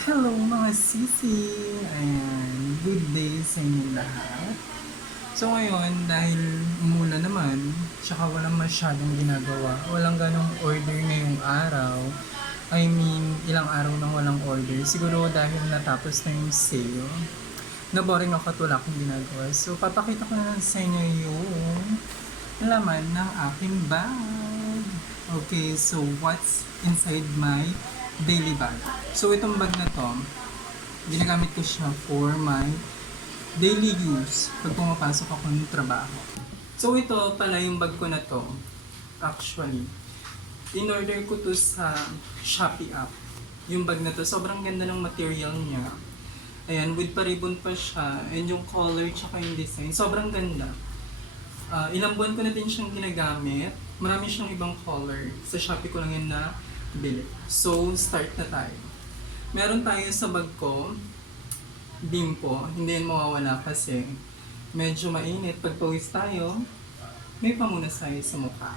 Hello mga sisi! Ayan, good day sa inyo lahat. So ngayon, dahil umulan naman, tsaka walang masyadong ginagawa, walang ganong order ngayong araw, I mean, ilang araw nang walang order, siguro dahil natapos na yung sale, na-boring ako at wala akong ginagawa. So, papakita ko na sa inyo yung laman ng aking bag. Okay, so what's inside my daily bag? So, itong bag na to, ginagamit ko siya for my daily use pag pumapasok ako ng trabaho. So, ito pala yung bag ko na to. Actually, in-order ko to sa Shopee app. Yung bag na to, sobrang ganda ng material niya. Ayan, with paribon pa siya. And yung color tsaka yung design, sobrang ganda. Ah, ilang buwan ko na din siyang ginagamit. Marami siyang ibang color. Sa Shopee ko lang yan na bili. So, start na tayo. Meron tayo sa bag ko, bimpo. Hindi yan mawawala kasi medyo mainit. Pag pawis tayo, may pamunas tayo sa mukha.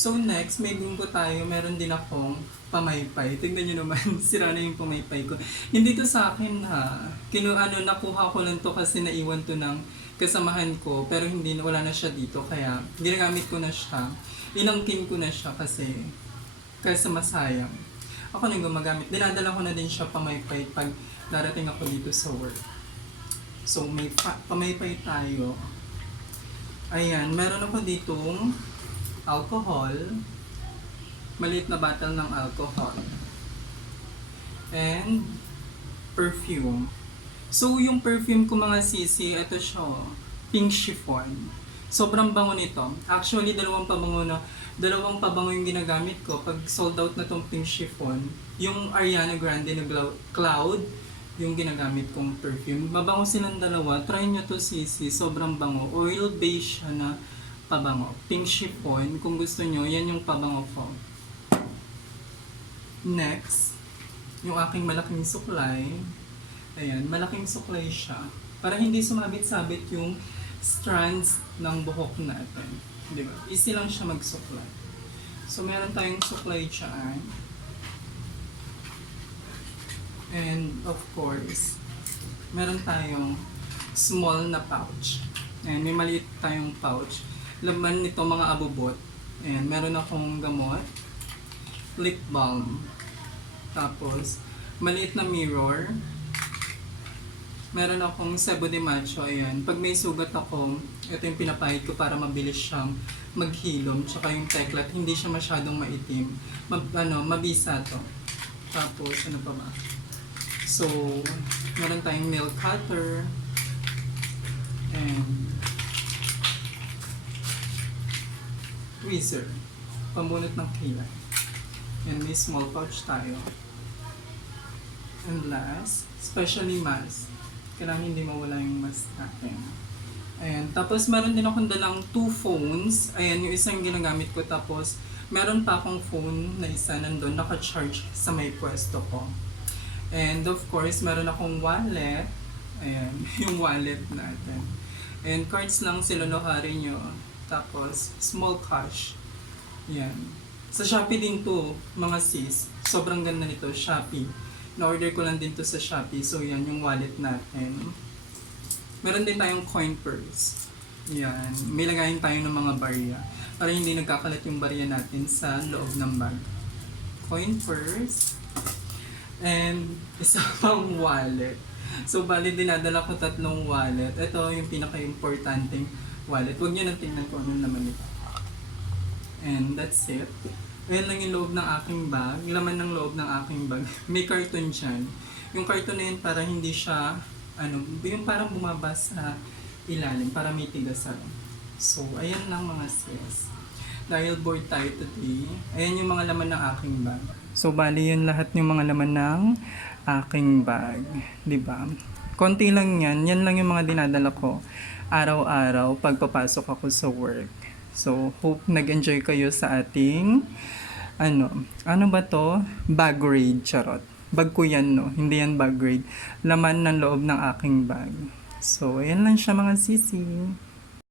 So next, may bimbo tayo. Meron din akong pamaypay. Tingnan nyo naman, sira na yung pamaypay ko. Hindi to sa akin ha. Kinu, ano, nakuha ko lang to kasi naiwan to ng kasamahan ko. Pero hindi, wala na siya dito. Kaya ginagamit ko na siya. Inangkin ko na siya kasi kasi masayang. Ako na yung gumagamit. Dinadala ko na din siya pamaypay pag darating ako dito sa work. So may pa- pamaypay tayo. Ayan, meron ako ditong alcohol. Maliit na bottle ng alcohol. And perfume. So yung perfume ko mga sisi, ito siya, oh, pink chiffon. Sobrang bango nito. Actually, dalawang pabango dalawang pabango yung ginagamit ko pag sold out na tong pink chiffon. Yung Ariana Grande na Cloud, yung ginagamit kong perfume. Mabango silang dalawa. Try nyo to sisi. Sobrang bango. Oil base siya na pabango. Pink chiffon. Kung gusto nyo, yan yung pabango ko. Next, yung aking malaking suklay. Ayan, malaking suklay siya. Para hindi sumabit-sabit yung strands ng buhok natin. Di ba? Easy lang siya magsuklay. So, meron tayong suklay dyan. And, of course, meron tayong small na pouch. Ayan, may maliit tayong pouch. Laman nito mga abubot. Ayan, meron akong gamot. Lip balm. Tapos, maliit na mirror. Meron akong Sebo de Macho, ayan. Pag may sugat ako, ito yung pinapahid ko para mabilis siyang maghilom. Tsaka yung teklat, hindi siya masyadong maitim. Mab, ano, mabisa to. Tapos, ano pa ba? So, meron tayong nail cutter. And tweezer. Pamunot ng kilay. And may small pouch tayo. And last, especially mask. Kailangan hindi mawala yung mask natin. Ayan. Tapos meron din akong dalang two phones. Ayan, yung isang ginagamit ko. Tapos meron pa akong phone na isa nandun, naka-charge sa may pwesto ko. And of course, meron akong wallet. Ayan, yung wallet natin. And cards lang sila lohari nyo. Tapos, small cash. Yan. Sa Shopee din to, mga sis. Sobrang ganda nito, Shopee. Na-order ko lang din to sa Shopee. So, yan yung wallet natin. Meron din tayong coin purse. Yan. May lagayin tayo ng mga barya. Para hindi nagkakalat yung barya natin sa loob ng bag. Coin purse. And isa pang wallet. So, bali dinadala ko tatlong wallet. Ito yung pinaka-importanting wallet. Huwag niyo nang tingnan kung ano naman ito. And that's it. Ayan lang yung loob ng aking bag. Laman ng loob ng aking bag. May carton dyan. Yung carton na yun para hindi siya, ano, yung parang bumaba sa ilalim para may tigasan. So, ayan lang mga sis. Dahil bored tayo today, ayan yung mga laman ng aking bag. So, bali yun lahat yung mga laman ng aking bag. ba? Konti lang yan. Yan lang yung mga dinadala ko araw-araw pagpapasok ako sa work. So, hope nag-enjoy kayo sa ating ano, ano ba to? Bag grade, charot. Bag ko yan, no? Hindi yan bag grade. Laman ng loob ng aking bag. So, ayan lang siya mga sisi.